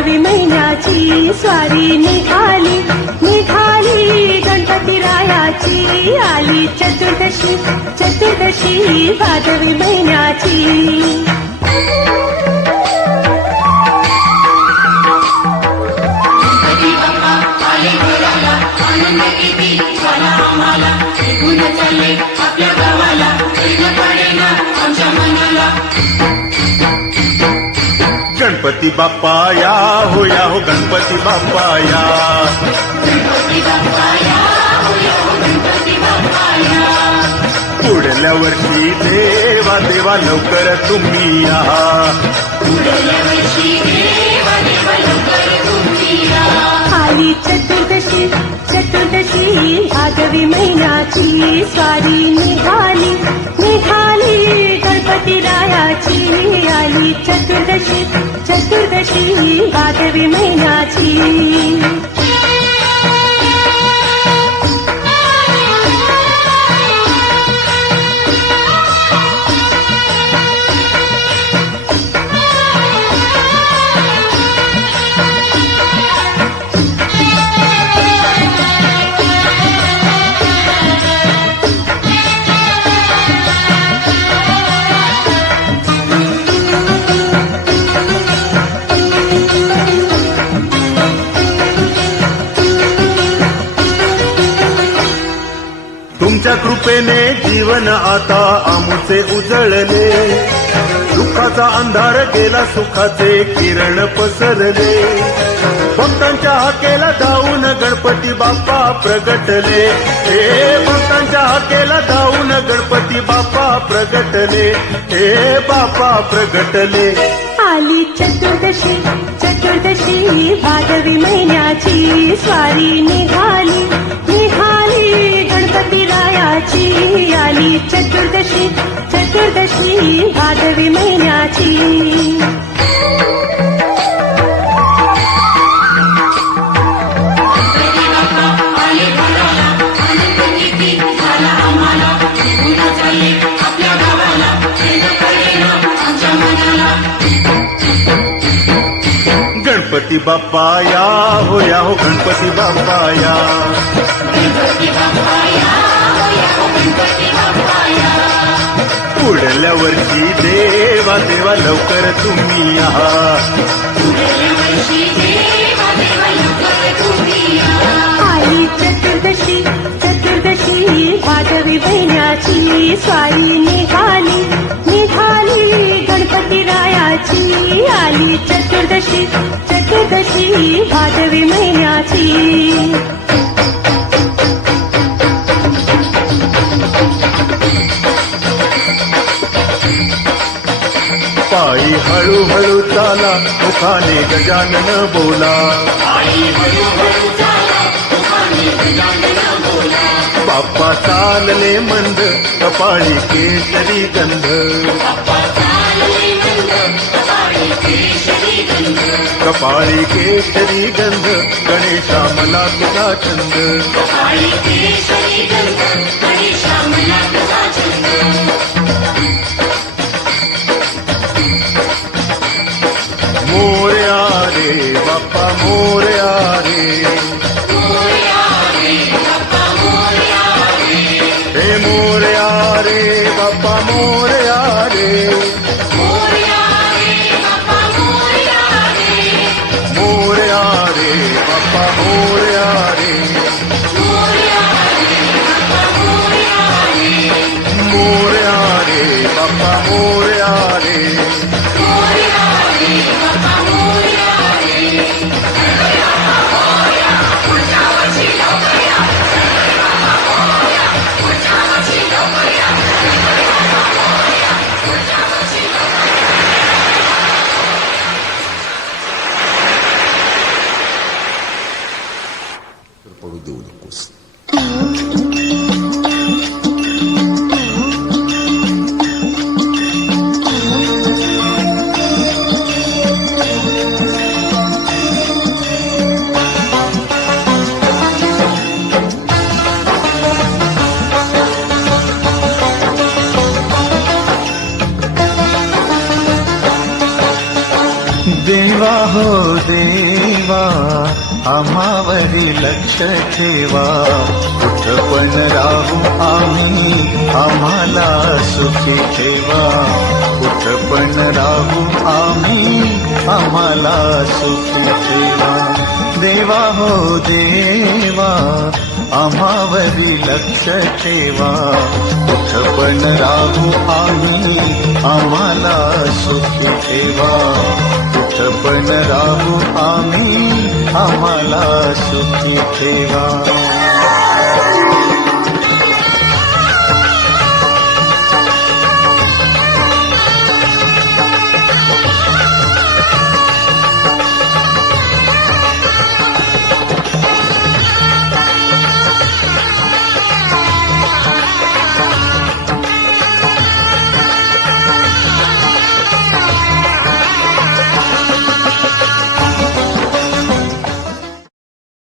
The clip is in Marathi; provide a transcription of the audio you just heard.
भादवी महिन्याची स्वारी निघाली निघाली गणपतीरायाची आली चतुर्दशी चतुर्दशी भादवी महिन्याची गणपती बाप्पा या हो गणपती बाप्पा या पुढल्या वर्षी देवा देवा लवकर तुम्ही या आली चतुर्दशी चतुर्दशी भादवी महिन्याची स्वारी निघाली निघाली गणपतीरायाची आली चतुर्दशी चतुर्दशी भादवी महिन्याची तुमच्या कृपेने जीवन आता आमुचे उजळले दुःखाचा अंधार गेला सुखाचे किरण पसरले भक्तांच्या हाकेला धावून गणपती बाप्पा प्रगटले हे भक्तांच्या हाकेला धावून गणपती बाप्पा प्रगटले हे बाप्पा प्रगटले आली चतुर्दशी चतुर्दशी भादवी महिन्याची स्वारी निघाली निघाली गणपतीरायाची आली चतुर्दशी चतुर्दशी भादवी महिन्याची गणपती बाप्पा या हो गणपती बाप्पा या पुढल्या वर्षी देवा देवा लवकर तुम्ही या आली चतुर्दशी चतुर्दशी भादवी महिन्याची स्वारी निघाली निघाली गणपतीरायाची आली चतुर्दशी चतुर्दशी भादवी महिन्याची पायी हळूहळू चाला मुखाने गजानन बोला बाप्पा चालले मंद कपाळी केशरी गंध कपाळी केशरी गंध गणेशा मला तुझा छंद मोरया रे बाप्पा मोरया रे हे मोरया रे बाप्पा मोरया रे मोरया रे बाप्पा मोरया रे मोरया रे बाप्पा मोरया रे पडू देऊ नकोस. देवा हो देवा आम्हावरी लक्ष ठेवा, कुठं पण राहू आम्ही आम्हाला सुखी ठेवा, कुठं पण राहू आम्ही आम्हाला सुखी ठेवा. देवा हो देवा आम्हावरी लक्ष ठेवा, कुठं पण राहू आम्ही आम्हाला सुखी ठेवा, कुठं पण राहू आम्ही आम्हाला सुखी ठेवा.